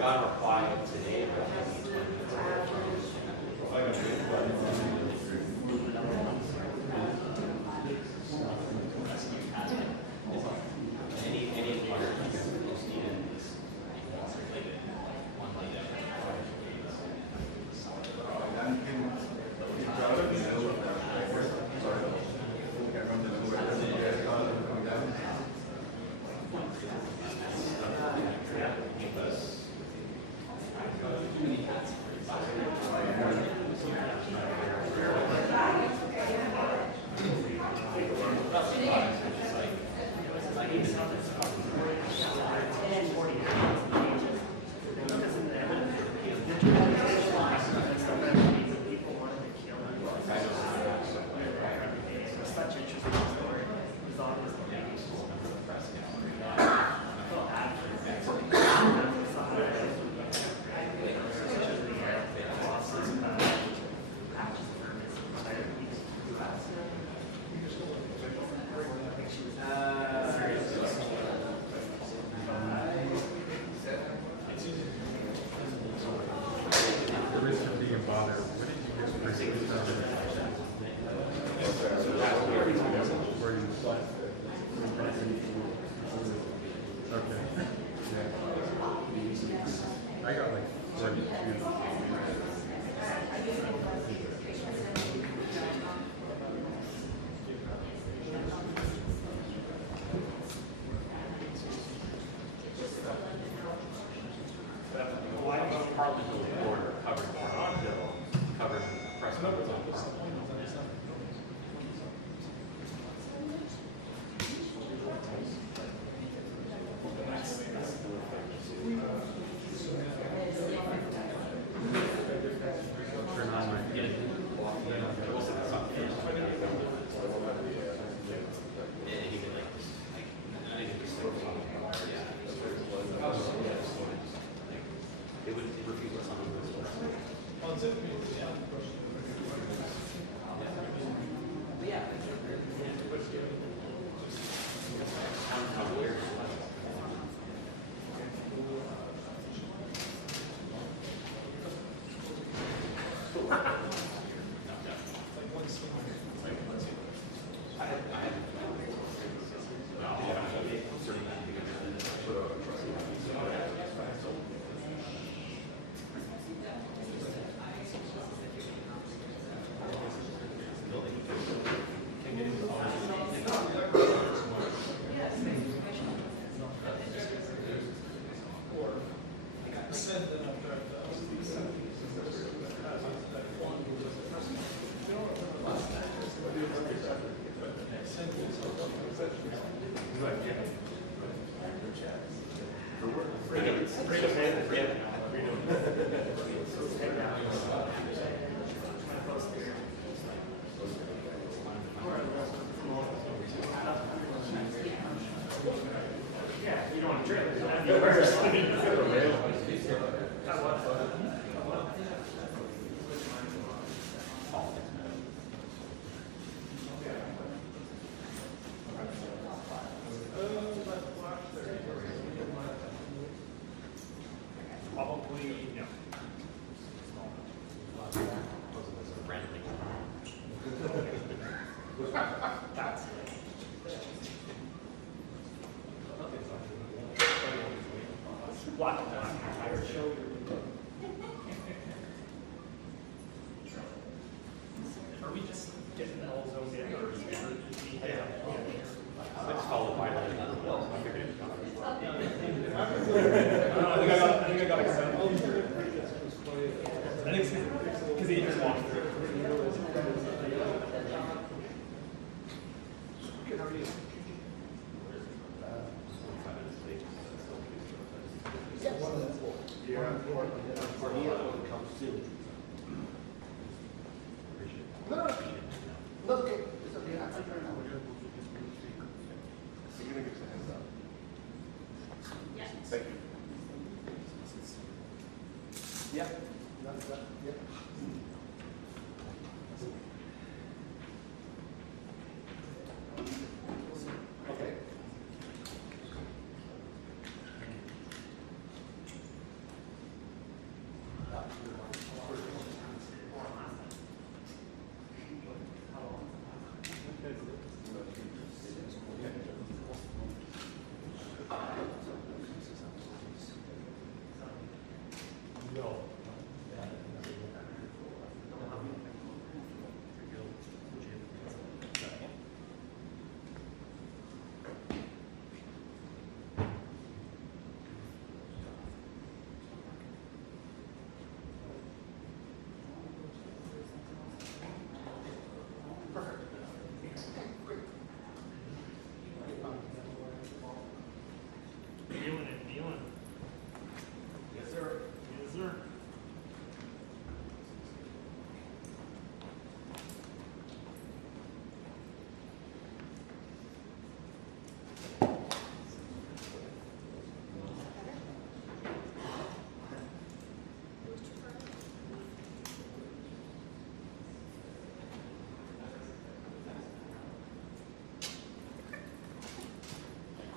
got a reply today, but I got like 42.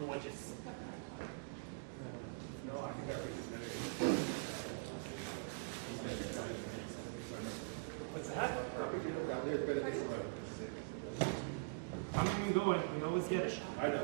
Gorgeous. What's that? I'm even going. We always get it. I know.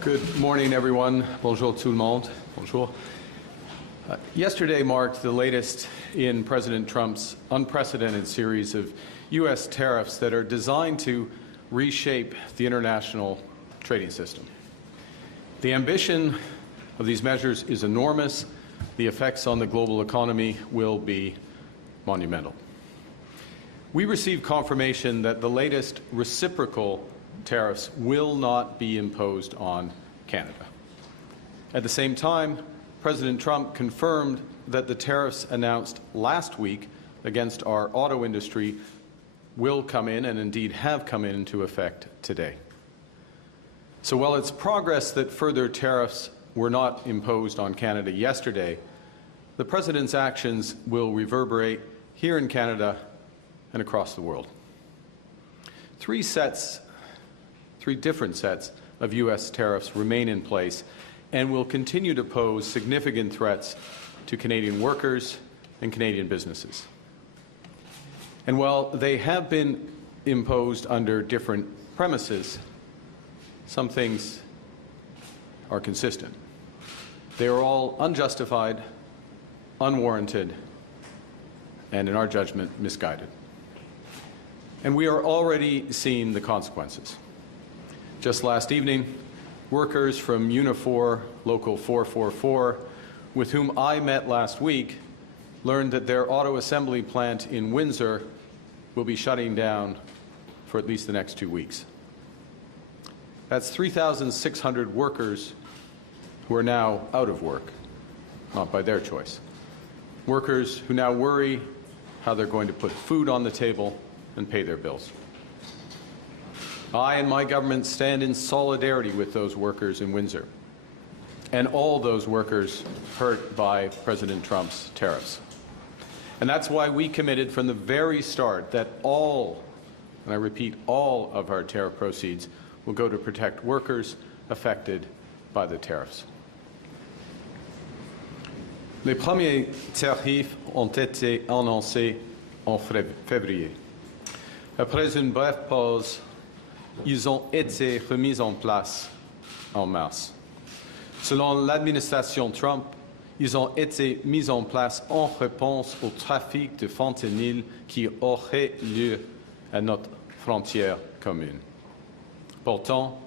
Good morning, everyone. Bonjour tout le monde. Bonjour. Yesterday marked the latest in President Trump's unprecedented series of U.S. tariffs that are designed to reshape the international trading system. The ambition of these measures is enormous. The effects on the global economy will be monumental. We received confirmation that the latest reciprocal tariffs will not be imposed on Canada. At the same time, President Trump confirmed that the tariffs announced last week against our auto industry will come in, and indeed have come into effect today. So while it's progress that further tariffs were not imposed on Canada yesterday, the President's actions will reverberate here in Canada and across the world. Three different sets of U.S. tariffs remain in place and will continue to pose significant threats to Canadian workers and Canadian businesses. And while they have been imposed under different premises, some things are consistent. They are all unjustified, unwarranted, and in our judgment, misguided. And we are already seeing the consequences. Just last evening, workers from Unifor Local 444, with whom I met last week, learned that their auto assembly plant in Windsor will be shutting down for at least the next 2 weeks. That's 3,600 workers who are now out of work, not by their choice. Workers who now worry how they're going to put food on the table and pay their bills. I and my government stand in solidarity with those workers in Windsor and all those workers hurt by President Trump's tariffs. And that's why we committed from the very start that all, and I repeat, all of our tariff proceeds will go to protect workers affected by the tariffs. Les premiers tarifs ont été annoncés en février. Après une brève pause, ils ont été remis en place en mars. Selon l'administration Trump, ils ont été mis en place en réponse au trafic de fentanyl qui aurait lieu à notre frontière commune. Pourtant,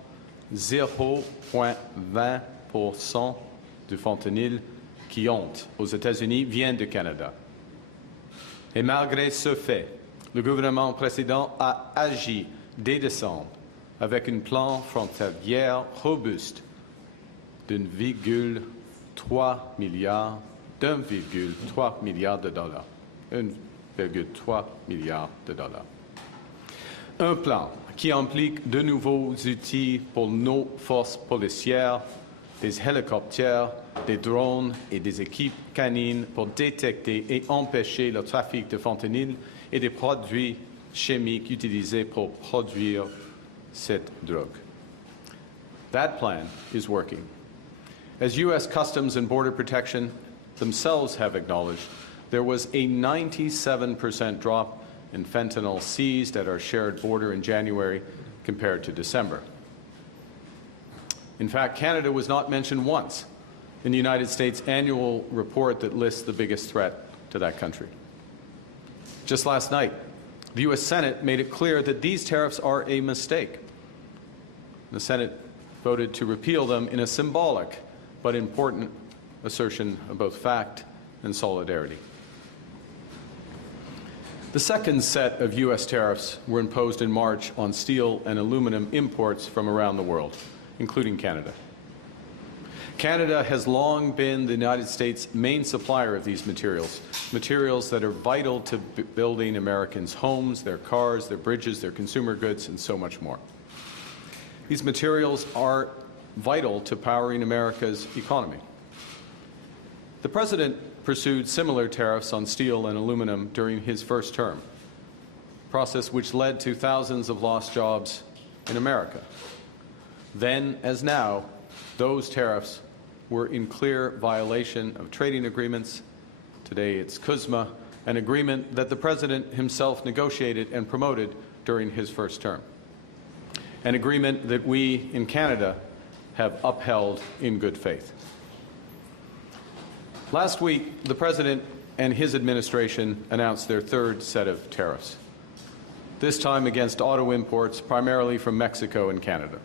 0,20% du fentanyl qui entre aux États-Unis vient du Canada. Et malgré ce fait, le gouvernement précédent a agi dès décembre avec un plan frontalier robuste d'1,3 milliard de dollars. 1,3 milliard de dollars. Un plan qui implique de nouveaux outils pour nos forces policières, des hélicoptères, des drones et des équipes canines pour détecter et empêcher le trafic de fentanyl et des produits chimiques utilisés pour produire cette drogue. That plan is working. As U.S. Customs and Border Protection themselves have acknowledged, there was a 97% drop in fentanyl seized at our shared border in January compared to December. In fact, Canada was not mentioned once in the United States annual report that lists the biggest threat to that country. Just last night, the U.S. Senate made it clear that these tariffs are a mistake. The Senate voted to repeal them in a symbolic but important assertion of both fact and solidarity. The second set of U.S. tariffs were imposed in March on steel and aluminum imports from around the world, including Canada. Canada has long been the United States' main supplier of these materials, materials that are vital to building Americans' homes, their cars, their bridges, their consumer goods, and so much more. These materials are vital to powering America's economy. The President pursued similar tariffs on steel and aluminum during his first term, a process which led to thousands of lost jobs in America. Then, as now, those tariffs were in clear violation of trading agreements. Today it's CUSMA, an agreement that the President himself negotiated and promoted during his first term, an agreement that we in Canada have upheld in good faith. Last week, the President and his administration announced their third set of tariffs, this time against auto imports primarily from Mexico and Canada.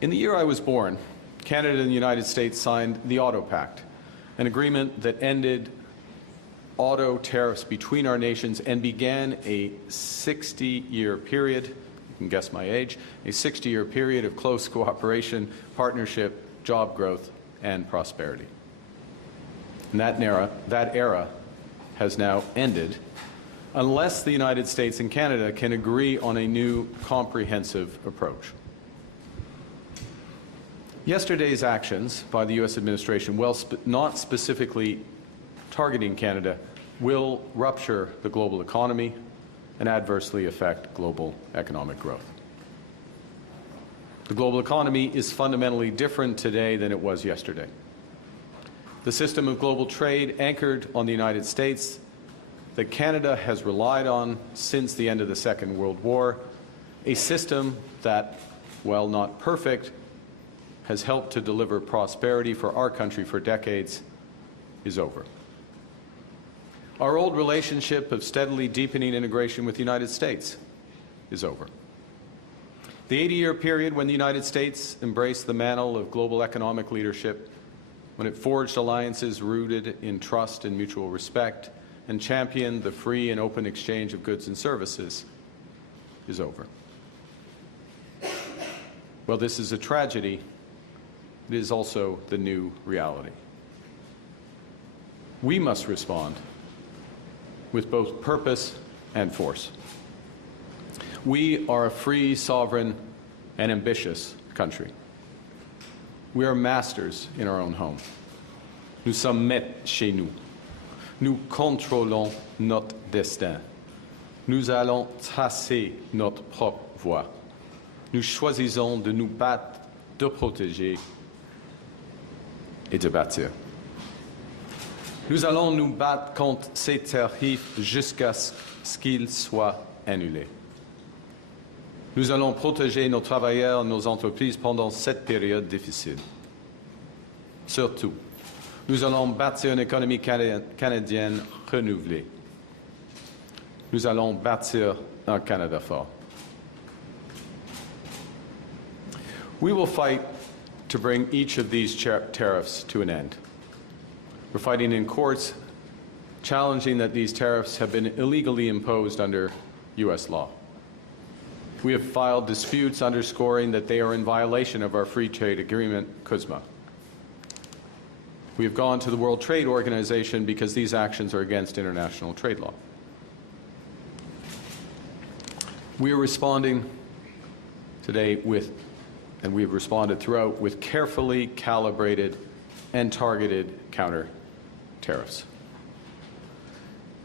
In the year I was born, Canada and the United States signed the Auto Pact, an agreement that ended auto tariffs between our nations and began a 60-year period, you can guess my age, a 60-year period of close cooperation, partnership, job growth, and prosperity. And that era has now ended unless the United States and Canada can agree on a new comprehensive approach. Yesterday's actions by the U.S. administration, while not specifically targeting Canada, will rupture the global economy and adversely affect global economic growth. The global economy is fundamentally different today than it was yesterday. The system of global trade anchored on the United States that Canada has relied on since the end of the Second World War, a system that, while not perfect, has helped to deliver prosperity for our country for decades, is over. Our old relationship of steadily deepening integration with the United States is over. The 80-year period when the United States embraced the mantle of global economic leadership, when it forged alliances rooted in trust and mutual respect, and championed the free and open exchange of goods and services, is over. Well, this is a tragedy. It is also the new reality. We must respond with both purpose and force. We are a free, sovereign, and ambitious country. We are masters in our own home. Nous sommes maîtres chez nous. Nous contrôlons notre destin. Nous allons tracer notre propre voie. Nous choisissons de nous battre, de protéger et de bâtir. Nous allons nous battre contre ces tarifs jusqu'à ce qu'ils soient annulés. Nous allons protéger nos travailleurs, nos entreprises pendant cette période difficile. Surtout, nous allons bâtir une économie canadienne renouvelée. Nous allons bâtir un Canada fort. We will fight to bring each of these tariffs to an end. We're fighting in courts, challenging that these tariffs have been illegally imposed under U.S. law. We have filed disputes underscoring that they are in violation of our free trade agreement, CUSMA. We have gone to the World Trade Organization because these actions are against international trade law. We are responding today with, and we have responded throughout, with carefully calibrated and targeted counter tariffs.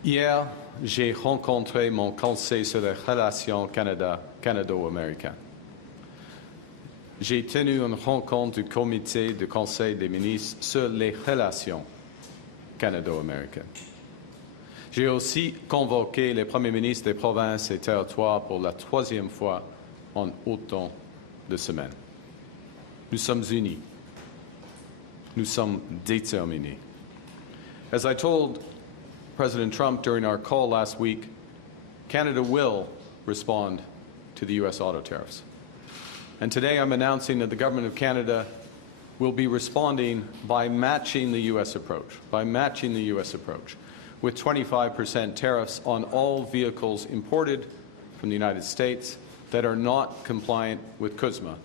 Hier, j'ai rencontré mon conseil sur les relations canado-américaines. J'ai tenu une rencontre du comité du Conseil des ministres sur les relations canado-américaines. J'ai aussi convoqué les premiers ministres des provinces et territoires pour la troisième fois en autant de semaines. Nous sommes unis. Nous sommes déterminés. As I told President Trump during our call last week, Canada will respond to the U.S. auto tariffs. And today I'm announcing that the Government of Canada will be responding by matching the U.S. approach, with 25% tariffs on all vehicles imported from the United States that are not compliant with CUSMA,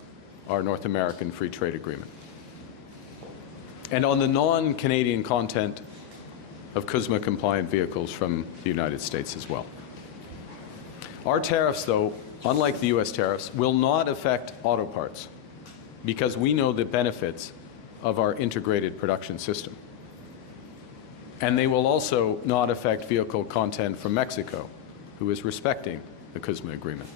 our North American Free Trade Agreement. And on the non-Canadian content of CUSMA-compliant vehicles from the United States as well. Our tariffs, though, unlike the U.S. tariffs, will not affect auto parts because we know the benefits of our integrated production system. And they will also not affect vehicle content from Mexico, who is respecting the CUSMA agreement.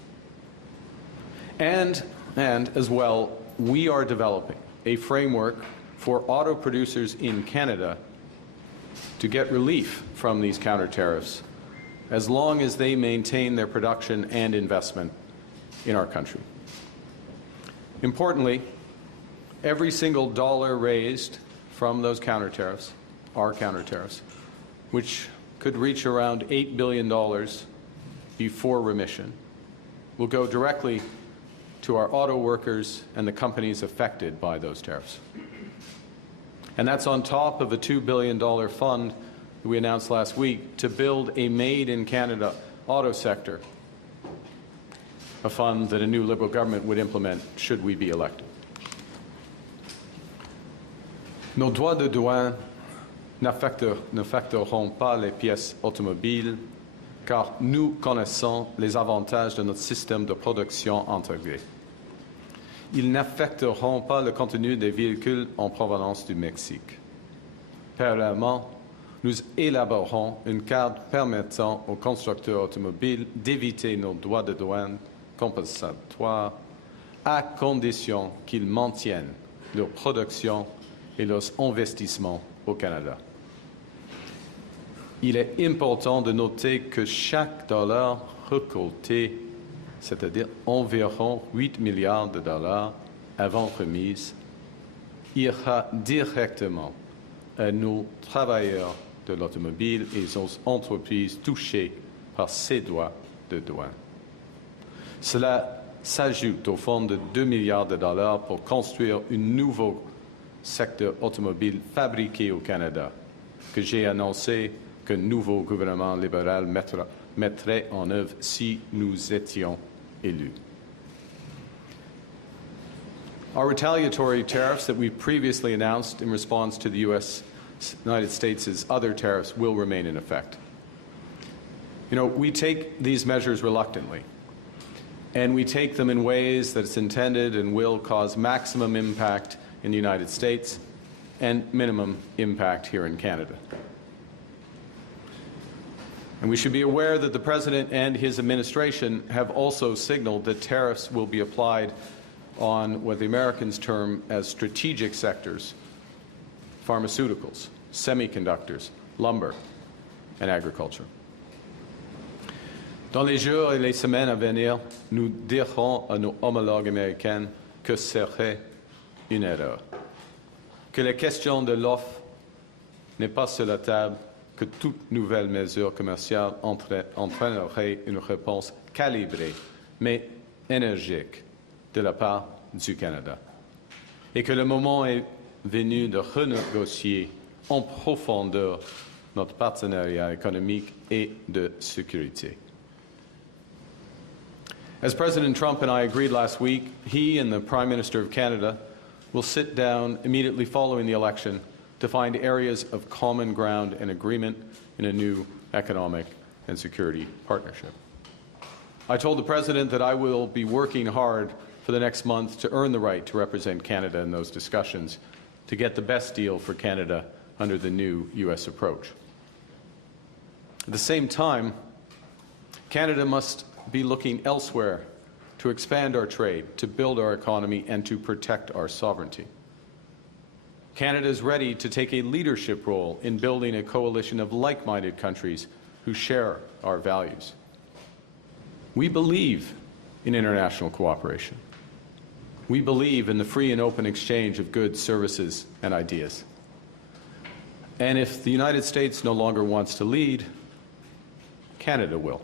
And as well, we are developing a framework for auto producers in Canada to get relief from these counter tariffs as long as they maintain their production and investment in our country. Importantly, every single dollar raised from those counter tariffs, our counter tariffs, which could reach around $8 billion before remission, will go directly to our auto workers and the companies affected by those tariffs. And that's on top of a $2 billion fund that we announced last week to build a made-in-Canada auto sector, a fund that a new Liberal government would implement should we be elected. Nos droits de douane n'affecteront pas les pièces automobiles car nous connaissons les avantages de notre système de production intégré. Ils n'affecteront pas le contenu des véhicules en provenance du Mexique. Parallèlement, nous élaborerons une carte permettant aux constructeurs automobiles d'éviter nos droits de douane compensatoires à condition qu'ils maintiennent leur production et leurs investissements au Canada. Il est important de noter que chaque dollar récolté, c'est-à-dire environ 8 milliards de dollars avant remise, ira directement à nos travailleurs de l'automobile et aux entreprises touchées par ces droits de douane. Cela s'ajoute au fonds de 2 milliards de dollars pour construire un nouveau secteur automobile fabriqué au Canada, que j'ai annoncé que le nouveau gouvernement libéral mettrait en œuvre si nous étions élus. Our retaliatory tariffs that we previously announced in response to the United States' other tariffs will remain in effect. You know, we take these measures reluctantly, and we take them in ways that it's intended and will cause maximum impact in the United States and minimum impact here in Canada. And we should be aware that the President and his administration have also signaled that tariffs will be applied on what the Americans term as strategic sectors: pharmaceuticals, semiconductors, lumber, and agriculture. Dans les jours et les semaines à venir, nous dirons à nos homologues américains que ce serait une erreur, que la question de l'offre n'est pas sur la table, que toute nouvelle mesure commerciale entraînerait une réponse calibrée, mais énergique, de la part du Canada, et que le moment est venu de renégocier en profondeur notre partenariat économique et de sécurité. As President Trump and I agreed last week, he and the Prime Minister of Canada will sit down immediately following the election to find areas of common ground and agreement in a new economic and security partnership. I told the President that I will be working hard for the next month to earn the right to represent Canada in those discussions, to get the best deal for Canada under the new U.S. approach. At the same time, Canada must be looking elsewhere to expand our trade, to build our economy, and to protect our sovereignty. Canada is ready to take a leadership role in building a coalition of like-minded countries who share our values. We believe in international cooperation. We believe in the free and open exchange of goods, services, and ideas. And if the United States no longer wants to lead, Canada will.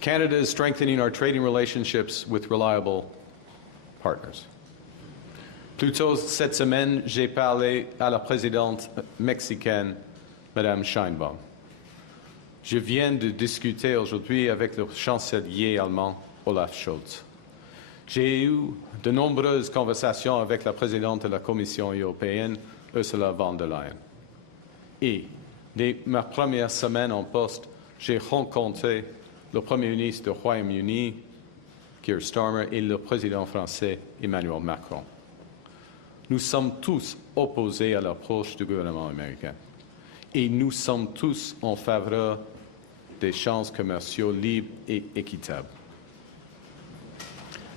Canada is strengthening our trading relationships with reliable partners. Plus tôt cette semaine, j'ai parlé à la présidente mexicaine, Madame Sheinbaum. Je viens de discuter aujourd'hui avec le chancelier allemand, Olaf Scholz. J'ai eu de nombreuses conversations avec la présidente de la Commission européenne, Ursula von der Leyen. Et dès ma première semaine en poste, j'ai rencontré le Premier ministre du Royaume-Uni, Keir Starmer, et le président français, Emmanuel Macron. Nous sommes tous opposés à l'approche du gouvernement américain. Et nous sommes tous en faveur d'échanges commerciaux libres et équitables.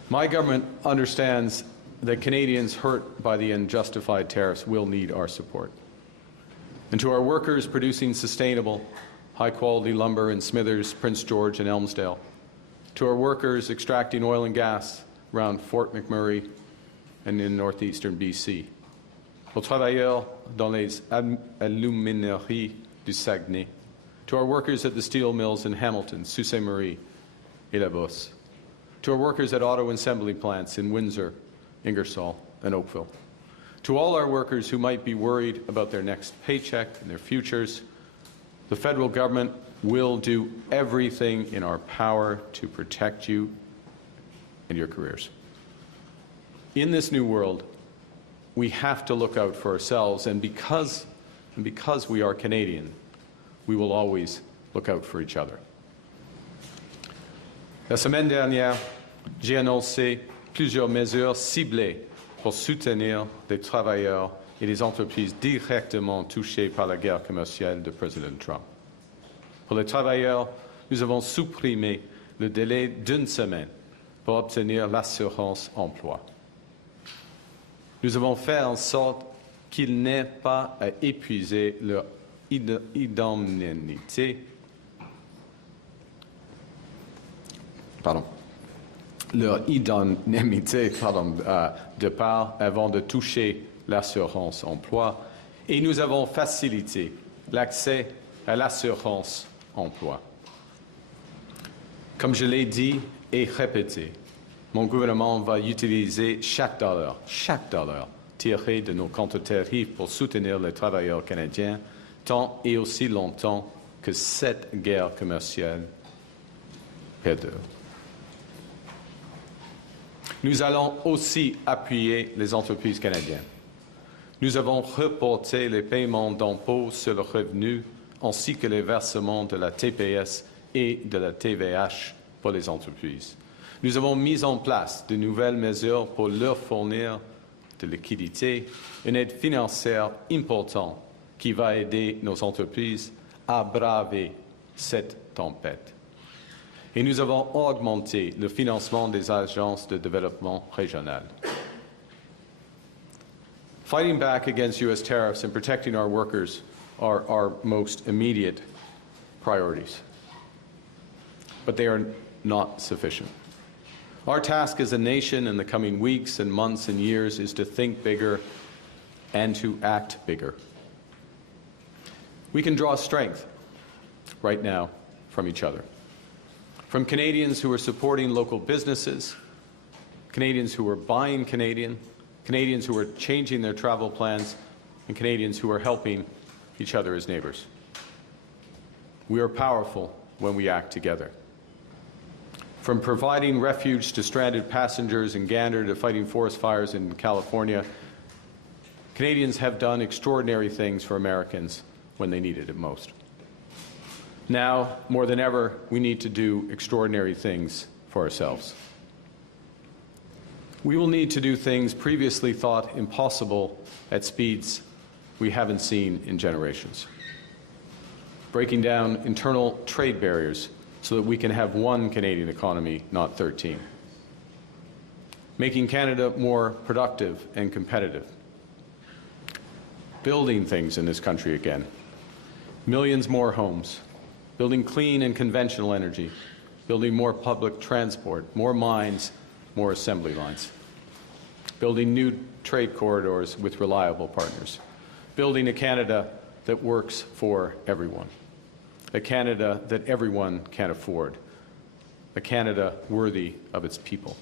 My government understands that Canadians hurt by the unjustified tariffs will need our support. And to our workers producing sustainable, high-quality lumber in Smithers, Prince George, and Elmsdale, to our workers extracting oil and gas around Fort McMurray and in northeastern BC, aux travailleurs dans les alumineries du Saguenay, to our workers at the steel mills in Hamilton, Sault Ste. Marie, et La Bosse, to our workers at auto assembly plants in Windsor, Ingersoll, and Oakville, to all our workers who might be worried about their next paycheck and their futures, the federal government will do everything in our power to protect you and your careers. In this new world, we have to look out for ourselves, and because we are Canadian, we will always look out for each other. La semaine dernière, j'ai annoncé plusieurs mesures ciblées pour soutenir les travailleurs et les entreprises directement touchées par la guerre commerciale de Président Trump. Pour les travailleurs, nous avons supprimé le délai d'une semaine pour obtenir l'assurance emploi. Nous avons fait en sorte qu'ils n'aient pas à épuiser leur indemnité. De part avant de toucher l'assurance emploi, et nous avons facilité l'accès à l'assurance emploi. Comme je l'ai dit et répété, mon gouvernement va utiliser chaque dollar tiré de nos comptes tarifs pour soutenir les travailleurs canadiens tant et aussi longtemps que cette guerre commerciale perdure. Nous allons aussi appuyer les entreprises canadiennes. Nous avons reporté les paiements d'impôts sur le revenu ainsi que les versements de la TPS et de la TVH pour les entreprises. Nous avons mis en place de nouvelles mesures pour leur fournir de liquidité, une aide financière importante qui va aider nos entreprises à braver cette tempête. Et nous avons augmenté le financement des agences de développement régional. Fighting back against U.S. tariffs and protecting our workers are our most immediate priorities. But they are not sufficient. Our task as a nation in the coming weeks and months and years is to think bigger and to act bigger. We can draw strength right now from each other. From Canadians who are supporting local businesses, Canadians who are buying Canadian, Canadians who are changing their travel plans, and Canadians who are helping each other as neighbors. We are powerful when we act together. From providing refuge to stranded passengers in Gander to fighting forest fires in California, Canadians have done extraordinary things for Americans when they needed it most. Now, more than ever, we need to do extraordinary things for ourselves. We will need to do things previously thought impossible at speeds we haven't seen in generations. Breaking down internal trade barriers so that we can have one Canadian economy, not 13. Making Canada more productive and competitive. Building things in this country again. Millions more homes. Building clean and conventional energy. Building more public transport, more mines, more assembly lines. Building new trade corridors with reliable partners. Building a Canada that works for everyone. A Canada that everyone can afford. A Canada worthy of its people.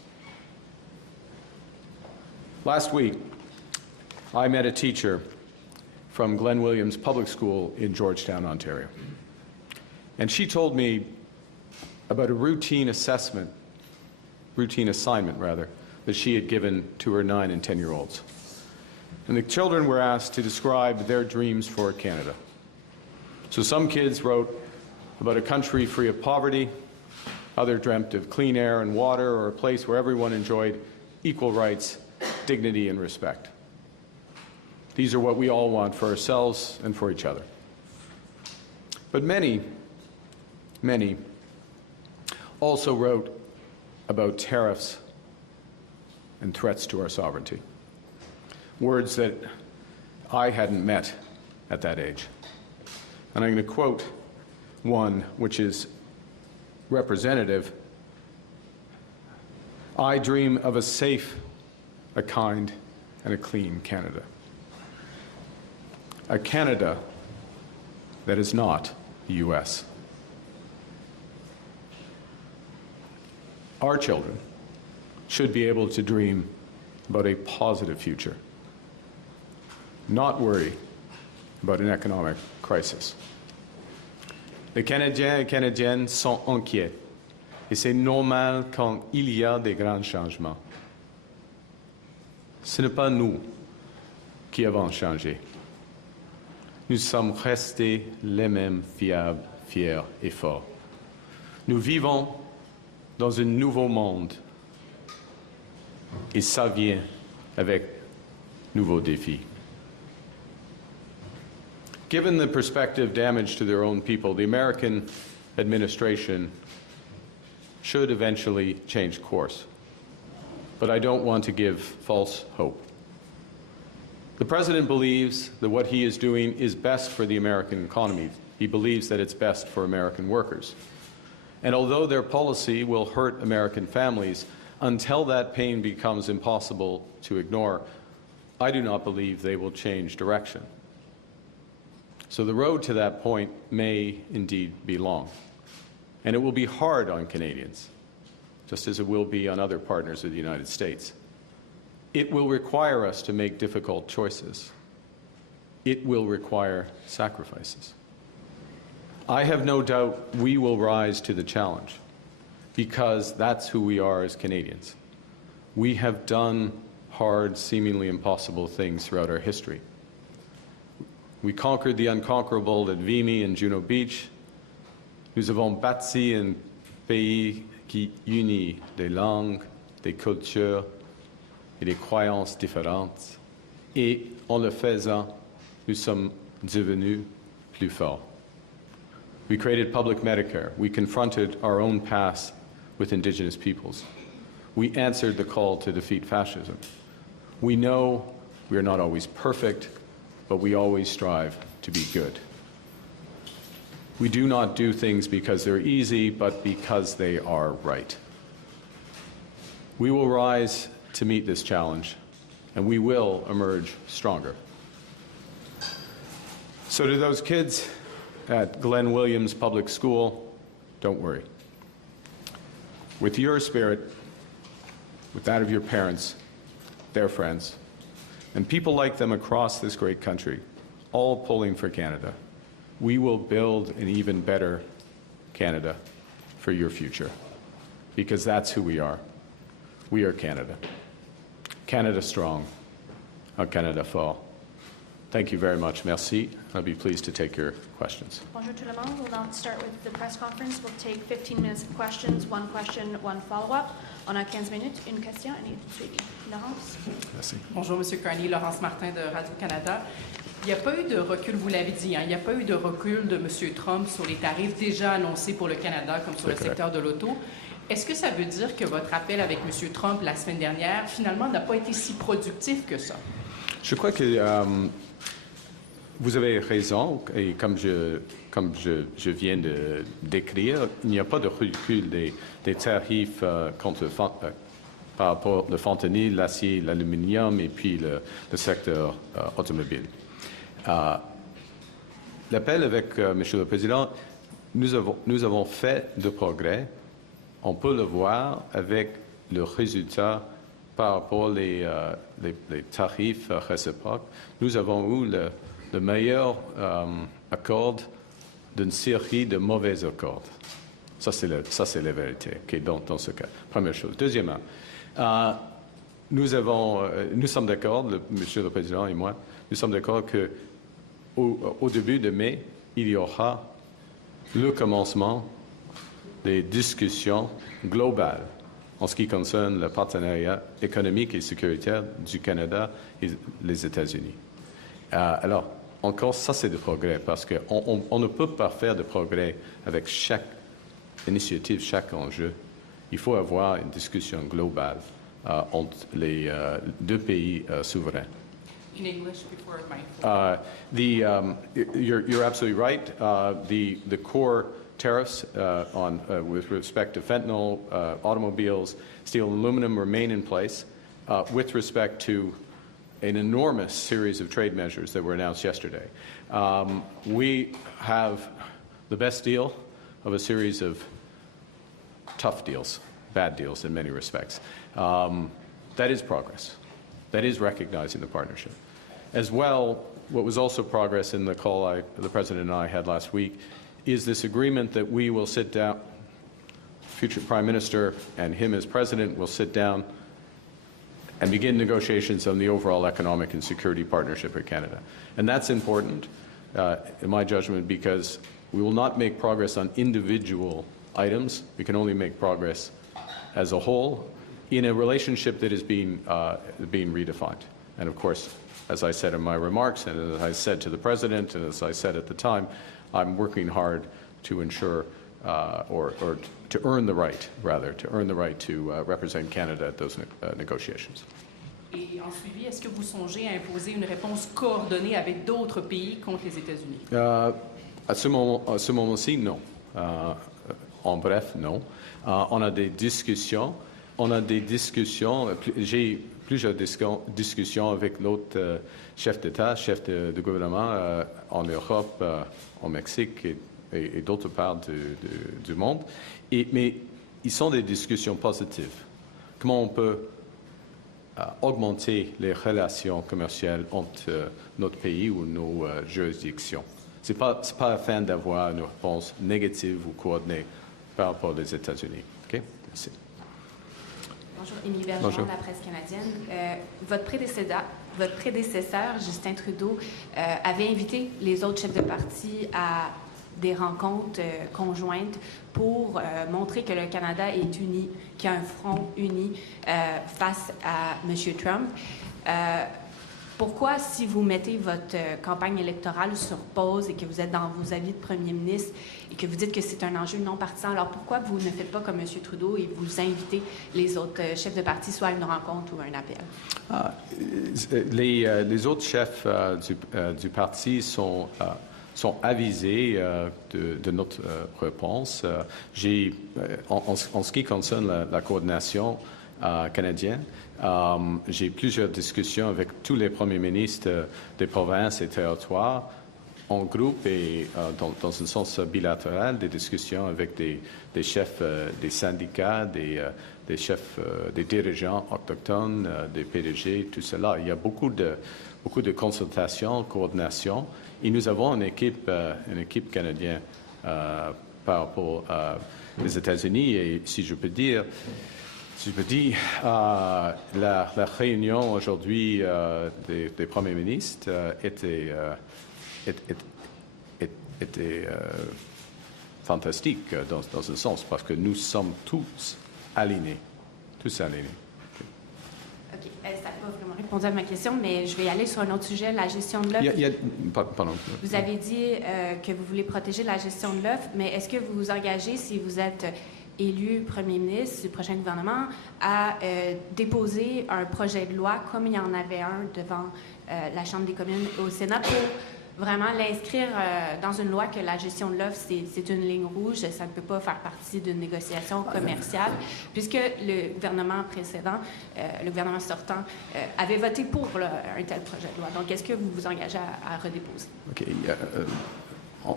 Last week, I met a teacher from Glen Williams Public School in Georgetown, Ontario. And she told me about a routine assignment, that she had given to her 9- and 10-year-olds. And the children were asked to describe their dreams for Canada. So some kids wrote about a country free of poverty, others dreamt of clean air and water, or a place where everyone enjoyed equal rights, dignity, and respect. These are what we all want for ourselves and for each other. But many also wrote about tariffs and threats to our sovereignty, words that I hadn't met at that age. And I'm going to quote one which is representative. I dream of a safe, a kind, and a clean Canada. A Canada that is not the U.S. Our children should be able to dream about a positive future, not worry about an economic crisis. Les Canadiens et Canadiennes sont inquiets, et c'est normal quand il y a des grands changements. Ce n'est pas nous qui avons changé. Nous sommes restés les mêmes fiables, fiers et forts. Nous vivons dans un nouveau monde, et ça vient avec nouveaux défis. Given the prospective damage to their own people, the American administration should eventually change course. But I don't want to give false hope. The President believes that what he is doing is best for the American economy. He believes that it's best for American workers. And although their policy will hurt American families, until that pain becomes impossible to ignore, I do not believe they will change direction. So the road to that point may indeed be long. And it will be hard on Canadians, just as it will be on other partners of the United States. It will require us to make difficult choices. It will require sacrifices. I have no doubt we will rise to the challenge, because that's who we are as Canadians. We have done hard, seemingly impossible things throughout our history. We conquered the unconquerable at Vimy and Juno Beach. Nous avons bâti un pays qui unit des langues, des cultures et des croyances différentes. Et en le faisant, nous sommes devenus plus forts. We created public Medicare. We confronted our own past with Indigenous peoples. We answered the call to defeat fascism. We know we are not always perfect, but we always strive to be good. We do not do things because they're easy, but because they are right. We will rise to meet this challenge, and we will emerge stronger. So to those kids at Glenn Williams Public School, don't worry. With your spirit, with that of your parents, their friends, and people like them across this great country, all pulling for Canada, we will build an even better Canada for your future, because that's who we are. We are Canada. Canada strong, a Canada fort. Thank you very much. Merci. I'll be pleased to take your questions. Bonjour tout le monde. We'll now start with the press conference. We'll take 15 minutes of questions, one question, one follow-up. On a 15 minutes, une question et une suivi. Laurence? Merci. Bonjour, M. Carney. Laurence Martin de Radio-Canada. Il n'y a pas eu de recul, vous l'avez dit, il n'y a pas eu de recul de M. Trump sur les tarifs déjà annoncés pour le Canada, comme sur le secteur de l'auto. Est-ce que ça veut dire que votre appel avec M. Trump la semaine dernière, finalement, n'a pas été si productif que ça? Je crois que vous avez raison, et comme je viens de décrire, il n'y a pas de recul des tarifs par rapport au fentanyl, l'acier, l'aluminium et puis le secteur automobile. L'appel avec Monsieur le Président, nous avons fait de progrès. On peut le voir avec le résultat par rapport les tarifs réciproques. Nous avons eu le meilleur accord d'une série de mauvais accords. Ça, c'est la vérité, okay, dans ce cas. Première chose. Deuxièmement, nous sommes d'accord, Monsieur le Président et moi, nous sommes d'accord qu'au début de mai, il y aura le commencement des discussions globales en ce qui concerne le partenariat économique et sécuritaire du Canada et les États-Unis. Alors, encore, ça c'est du progrès, parce qu'on ne peut pas faire de progrès avec chaque initiative, chaque enjeu. Il faut avoir une discussion globale entre les deux pays souverains. In English before my... You're absolutely right. The core tariffs with respect to fentanyl, automobiles, steel and aluminum remain in place. With respect to an enormous series of trade measures that were announced yesterday, we have the best deal of a series of tough deals, bad deals in many respects. That is progress. That is recognizing the partnership. As well, what was also progress in the call the President and I had last week is this agreement that we will sit down, future Prime Minister and him as President will sit down and begin negotiations on the overall economic and security partnership with Canada. And that's important, in my judgment, because we will not make progress on individual items. We can only make progress as a whole in a relationship that is being redefined. And of course, as I said in my remarks, and as I said to the President, and as I said at the time, I'm working hard to ensure, or to earn the right, rather, to represent Canada at those negotiations. Et en suivi, est-ce que vous songez à imposer une réponse coordonnée avec d'autres pays contre les États-Unis? À ce moment-ci, non. En bref, non. On a des discussions. J'ai plusieurs discussions avec l'autre chef d'État, chef de gouvernement en Europe, au Mexique et d'autres parts du monde. Mais ils sont des discussions positives. Comment on peut augmenter les relations commerciales entre notre pays ou nos juridictions? Ce n'est pas afin d'avoir une réponse négative ou coordonnée par rapport aux États-Unis. OK? Merci. Bonjour, Émilie Bergeron, de la presse canadienne. Votre votre prédécesseur, Justin Trudeau, avait invité les autres chefs de parti à des rencontres conjointes pour montrer que le Canada est uni, qu'il y a un front uni face à M. Trump. Pourquoi, si vous mettez votre campagne électorale sur pause et que vous êtes dans vos avis de premier ministre et que vous dites que c'est un enjeu non partisan, alors pourquoi vous ne faites pas comme M. Trudeau et vous invitez les autres chefs de parti soit à une rencontre ou à un appel? Les autres chefs du parti sont avisés de notre réponse. En ce qui concerne la coordination canadienne, j'ai plusieurs discussions avec tous les premiers ministres des provinces et territoires en groupe et dans un sens bilatéral, des discussions avec des chefs des syndicats, des chefs, des dirigeants autochtones, des PDG, tout cela. Il y a beaucoup de consultations, coordination, et nous avons une équipe canadienne par rapport aux États-Unis, et si je peux dire, la réunion aujourd'hui des premiers ministres était fantastique dans un sens, parce que nous sommes tous alignés. OK. Ça n'a pas vraiment répondu à ma question, mais je vais aller sur un autre sujet, la gestion de l'œuf. Pardon. Vous avez dit que vous voulez protéger la gestion de l'œuf, mais est-ce que vous vous engagez, si vous êtes élu premier ministre du prochain gouvernement, à déposer un projet de loi, comme il y en avait un devant la Chambre des communes au Sénat, pour vraiment l'inscrire dans une loi que la gestion de l'offre, c'est une ligne rouge, ça ne peut pas faire partie d'une négociation commerciale, puisque le gouvernement précédent, le gouvernement sortant, avait voté pour un tel projet de loi. Donc, est-ce que vous vous engagez à redéposer? OK.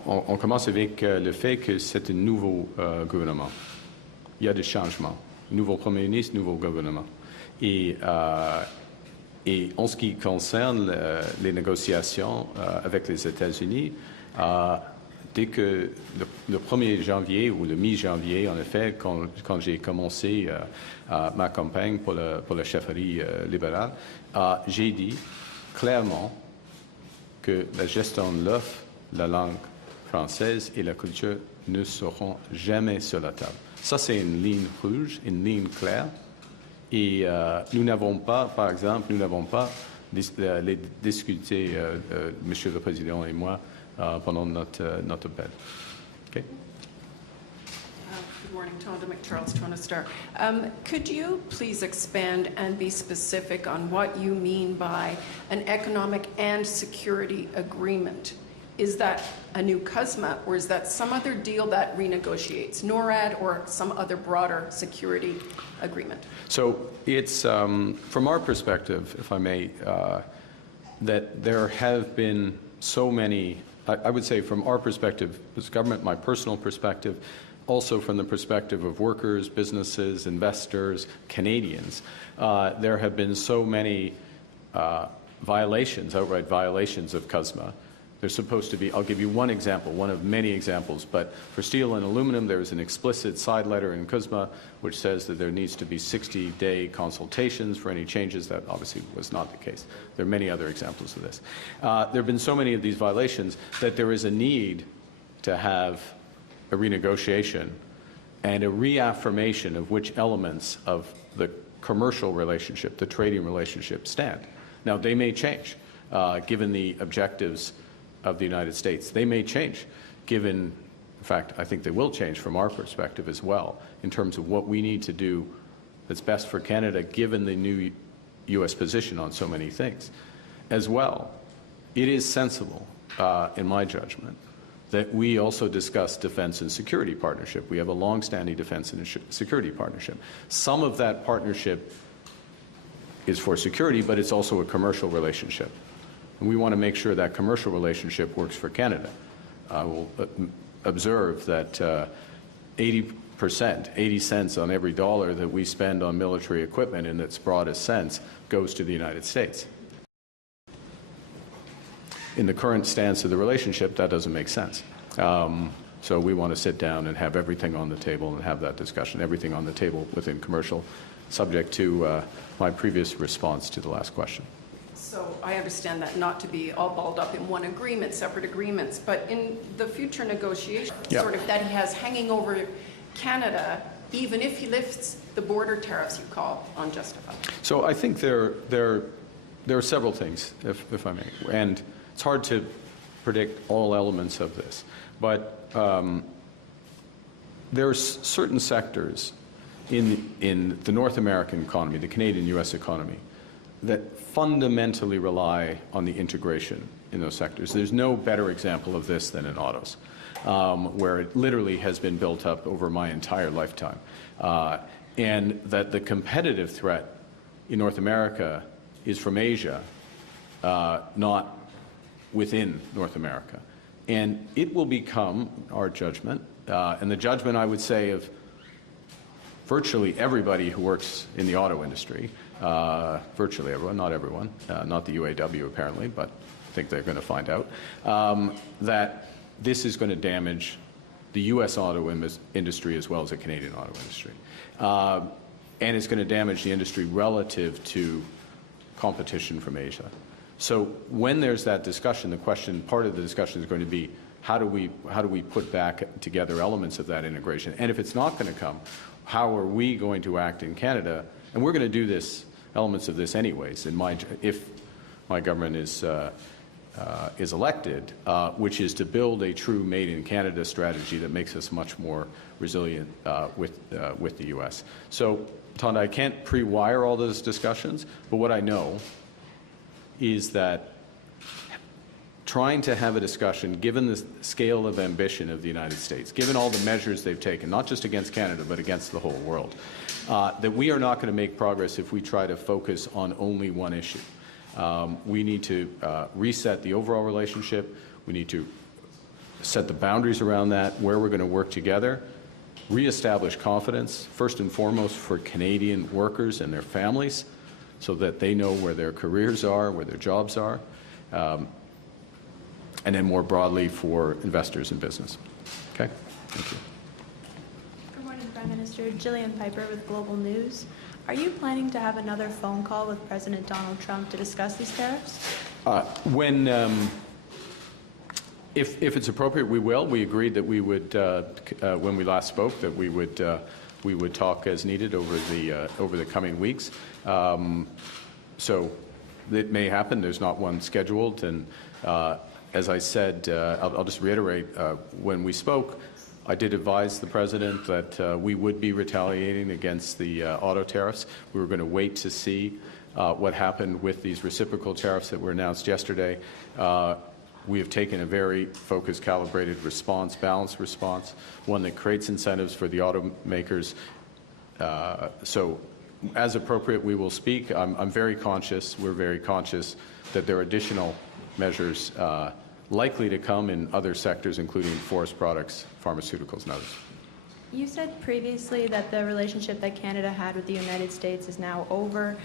On commence avec le fait que c'est un nouveau gouvernement. Il y a des changements. Nouveau premier ministre, nouveau gouvernement. Et en ce qui concerne les négociations avec les États-Unis, dès que le 1er janvier ou le mi-janvier, en effet, quand j'ai commencé ma campagne pour la chefferie libérale, j'ai dit clairement que la gestion de l'offre, la langue française et la culture ne seront jamais sur la table. Ça, c'est une ligne rouge, une ligne claire. Et nous n'avons pas, par exemple, les discuté, Monsieur le Président et moi, pendant notre appel. Okay? Good morning, Tonda McCharles, Toronto Star. Could you please expand and be specific on what you mean by an economic and security agreement? Is that a new CUSMA, or is that some other deal that renegotiates NORAD or some other broader security agreement? So it's, from our perspective, if I may, that there have been so many, I would say from our perspective as government, my personal perspective, also from the perspective of workers, businesses, investors, Canadians, there have been so many violations, outright violations of CUSMA. There's supposed to be, I'll give you one example, one of many examples, but for steel and aluminum, there's an explicit side letter in CUSMA which says that there needs to be 60-day consultations for any changes. That obviously was not the case. There are many other examples of this. There have been so many of these violations that there is a need to have a renegotiation and a reaffirmation of which elements of the commercial relationship, the trading relationship, stand. Now, they may change, given the objectives of the United States. They may change, given, in fact, I think they will change from our perspective as well, in terms of what we need to do that's best for Canada, given the new U.S. position on so many things. As well, it is sensible, in my judgment, that we also discuss defense and security partnership. We have a long-standing defense and security partnership. Some of that partnership is for security, but it's also a commercial relationship. And we want to make sure that commercial relationship works for Canada. I will observe that 80%, 80 cents on every dollar that we spend on military equipment in its broadest sense goes to the United States. In the current stance of the relationship, that doesn't make sense. So we want to sit down and have everything on the table and have that discussion, everything on the table within commercial, subject to my previous response to the last question. So I understand that not to be all balled up in one agreement, separate agreements, but in the future negotiations, Yeah. sort of that he has hanging over Canada, even if he lifts the border tariffs you call unjustified. So I think there are several things, if I may, and it's hard to predict all elements of this, but there are certain sectors in the North American economy, the Canadian-U.S. economy, that fundamentally rely on the integration in those sectors. There's no better example of this than in autos, where it literally has been built up over my entire lifetime. And that the competitive threat in North America is from Asia, not within North America. And it will become our judgment, and the judgment, I would say, of virtually everybody who works in the auto industry, virtually everyone, not everyone, not the UAW apparently, but I think they're going to find out, that this is going to damage the U.S. auto industry as well as the Canadian auto industry. And it's going to damage the industry relative to competition from Asia. So when there's that discussion, the question, part of the discussion is going to be, how do we put back together elements of that integration? And if it's not going to come, how are we going to act in Canada? And we're going to do this, elements of this anyways, if my government is elected, which is to build a true Made in Canada strategy that makes us much more resilient with the U.S. So, Tonda, I can't pre-wire all those discussions, but what I know is that trying to have a discussion, given the scale of ambition of the United States, given all the measures they've taken, not just against Canada, but against the whole world, that we are not going to make progress if we try to focus on only one issue. We need to reset the overall relationship. We need to set the boundaries around that, where we're going to work together, reestablish confidence, first and foremost for Canadian workers and their families, so that they know where their careers are, where their jobs are, and then more broadly for investors and business. Okay? Thank you. Good morning, Prime Minister. Jillian Piper with Global News. Are you planning to have another phone call with President Donald Trump to discuss these tariffs? If it's appropriate, we will. We agreed that we would, when we last spoke, that we would talk as needed over the coming weeks. So it may happen. There's not one scheduled, and as I said, I'll just reiterate, when we spoke, I did advise the President that we would be retaliating against the auto tariffs. We were going to wait to see what happened with these reciprocal tariffs that were announced yesterday. We have taken a very focused, calibrated response, balanced response, one that creates incentives for the automakers. So as appropriate, we will speak. I'm very conscious, we're very conscious that there are additional measures likely to come in other sectors, including forest products, pharmaceuticals, and others. You said previously that the relationship that Canada had with the United States is now over.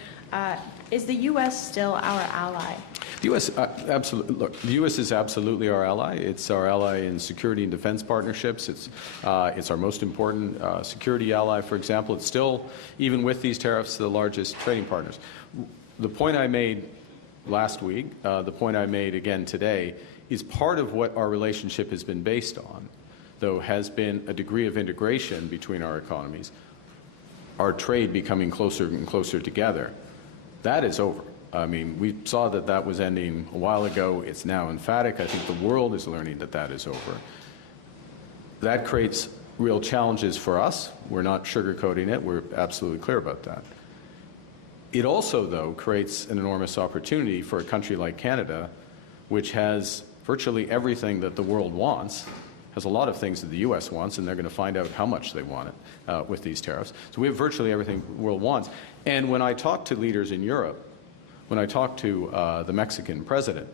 Is the U.S. still our ally? The U.S. Absolutely. Look, the U.S. is absolutely our ally. It's our ally in security and defense partnerships. It's our most important security ally. For example, it's still, even with these tariffs, the largest trading partners. The point I made last week, the point I made again today, is part of what our relationship has been based on, though, has been a degree of integration between our economies, our trade becoming closer and closer together. That is over. I mean, we saw that that was ending a while ago. It's now emphatic. I think the world is learning that that is over. That creates real challenges for us. We're not sugarcoating it. We're absolutely clear about that. It also, though, creates an enormous opportunity for a country like Canada, which has virtually everything that the world wants, has a lot of things that the U.S. wants, and they're going to find out how much they want it with these tariffs. So we have virtually everything the world wants. And when I talk to leaders in Europe, when I talk to the Mexican president,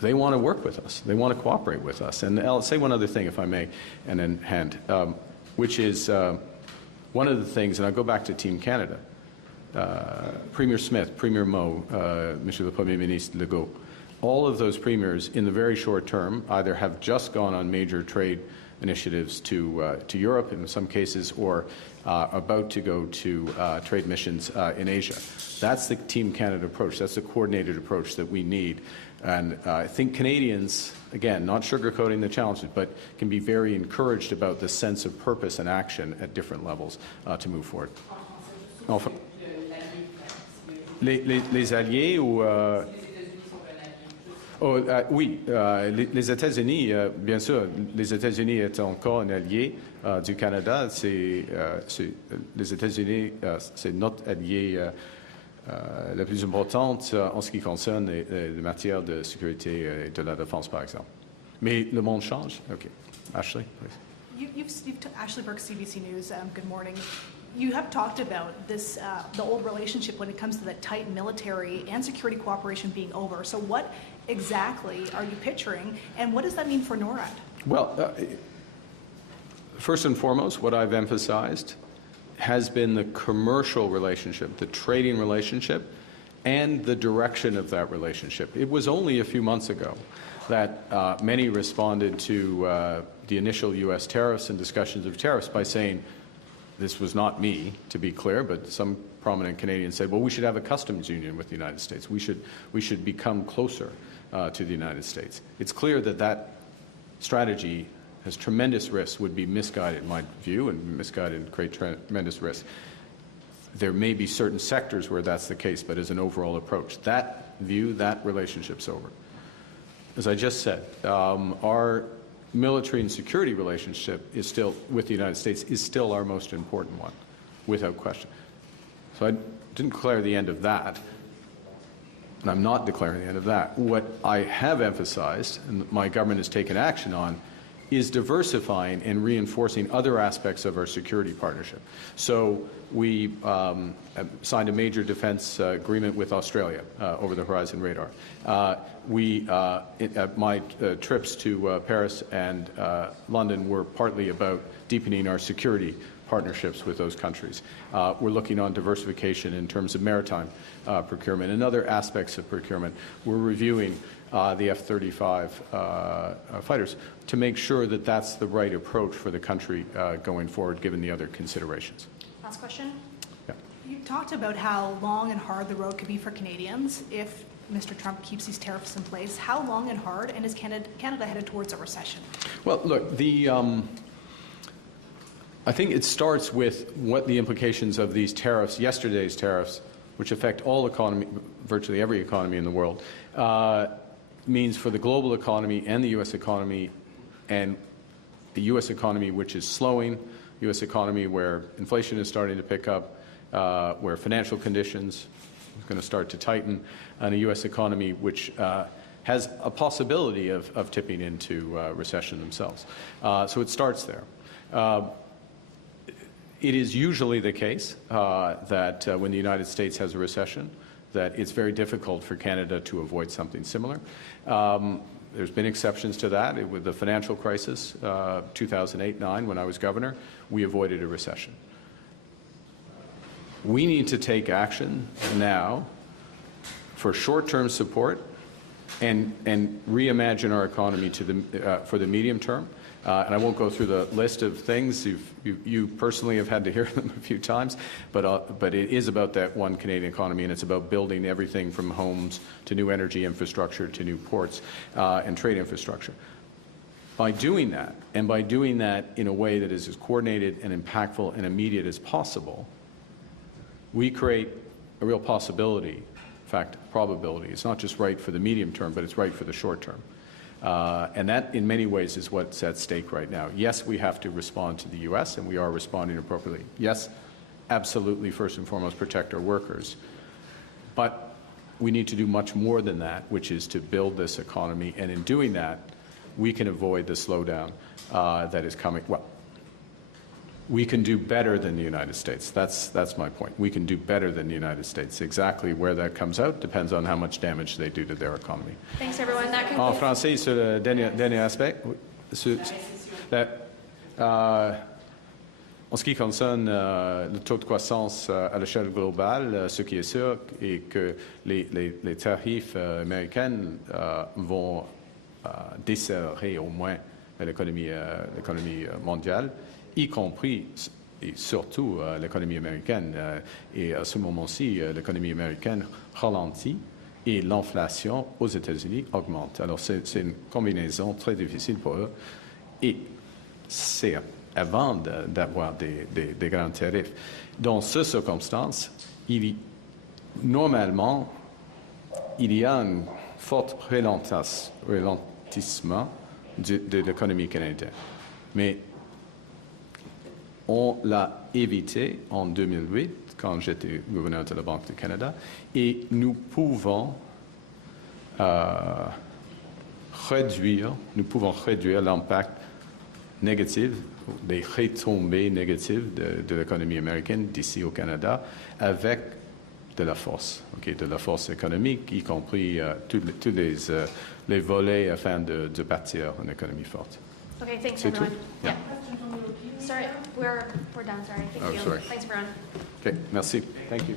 they want to work with us. They want to cooperate with us. And I'll say one other thing, if I may, and then hand, which is one of the things, and I'll go back to Team Canada, Premier Smith, Premier Moe, Monsieur le Premier Ministre Legault, all of those premiers in the very short term either have just gone on major trade initiatives to Europe in some cases, or about to go to trade missions in Asia. That's the Team Canada approach. That's the coordinated approach that we need. And I think Canadians, again, not sugarcoating the challenges, but can be very encouraged about the sense of purpose and action at different levels to move forward. Enfin, les alliés ou... oui, les États-Unis, bien sûr, les États-Unis est encore un allié du Canada. Les États-Unis, c'est notre allié la plus importante en ce qui concerne les matières de sécurité et de la défense, par exemple. Mais le monde change. OK. Ashley, please. Ashley Burke, CBC News. Good morning. You have talked about this, the old relationship when it comes to the tight military and security cooperation being over. So what exactly are you picturing, and what does that mean for NORAD? Well, first and foremost, what I've emphasized has been the commercial relationship, the trading relationship, and the direction of that relationship. It was only a few months ago that many responded to the initial U.S. tariffs and discussions of tariffs by saying, this was not me, to be clear, but some prominent Canadians said, well, we should have a customs union with the United States. We should become closer to the United States. It's clear that that strategy has tremendous risks, would be misguided in my view, and misguided and create tremendous risks. There may be certain sectors where that's the case, but as an overall approach, that view, that relationship's over. As I just said, our military and security relationship is still, with the United States, is still our most important one, without question. So I didn't declare the end of that, and I'm not declaring the end of that. What I have emphasized, and my government has taken action on, is diversifying and reinforcing other aspects of our security partnership. So we signed a major defense agreement with Australia, over the horizon radar. My trips to Paris and London were partly about deepening our security partnerships with those countries. We're looking on diversification in terms of maritime procurement and other aspects of procurement. We're reviewing the F-35 fighters to make sure that that's the right approach for the country going forward, given the other considerations. Last question. Yeah. You talked about how long and hard the road could be for Canadians if Mr. Trump keeps these tariffs in place. How long and hard, and is Canada headed towards a recession? Well, look, I think it starts with what the implications of these tariffs, yesterday's tariffs, which affect all economy, virtually every economy in the world, means for the global economy and the U.S. economy, and the U.S. economy which is slowing, U.S. economy where inflation is starting to pick up, where financial conditions are going to start to tighten, and a U.S. economy which has a possibility of tipping into recession themselves. So it starts there. It is usually the case that when the United States has a recession, that it's very difficult for Canada to avoid something similar. There's been exceptions to that. With the financial crisis, 2008-9, when I was governor, we avoided a recession. We need to take action now for short-term support and reimagine our economy for the medium term. And I won't go through the list of things. You personally have had to hear them a few times, but it is about that one Canadian economy, and it's about building everything from homes to new energy infrastructure to new ports and trade infrastructure. By doing that, and by doing that in a way that is as coordinated and impactful and immediate as possible, we create a real possibility, in fact, probability. It's not just right for the medium term, but it's right for the short term. And that, in many ways, is what's at stake right now. Yes, we have to respond to the U.S., and we are responding appropriately. Yes, absolutely, first and foremost, protect our workers. But we need to do much more than that, which is to build this economy. And in doing that, we can avoid the slowdown that is coming. Well, we can do better than the United States. That's my point. We can do better than the United States. Exactly where that comes out depends on how much damage they do to their economy. Thanks, everyone. That En concludes. français, sur le dernier aspect, en ce qui concerne le taux de croissance à l'échelle globale, ce qui est sûr est que les tarifs américains vont desserrer au moins l'économie mondiale, y compris et surtout l'économie américaine. Et à ce moment-ci, l'économie américaine ralentit et l'inflation aux États-Unis augmente. Alors, c'est une combinaison très difficile pour eux. Et c'est avant d'avoir des grands tarifs. Dans ces circonstances, normalement, il y a un fort ralentissement de l'économie canadienne. Mais on l'a évité en 2008, quand j'étais gouverneur de la Banque du Canada, et nous pouvons réduire l'impact négatif, des retombées négatives de l'économie américaine d'ici au Canada avec de la force, de la force économique, y compris tous les volets afin de bâtir une économie forte. Okay, thanks C'est tout? everyone. Yeah. Sorry, we're done, sorry. Thank Oh, you. sorry. Thanks everyone. OK, merci. Thank you.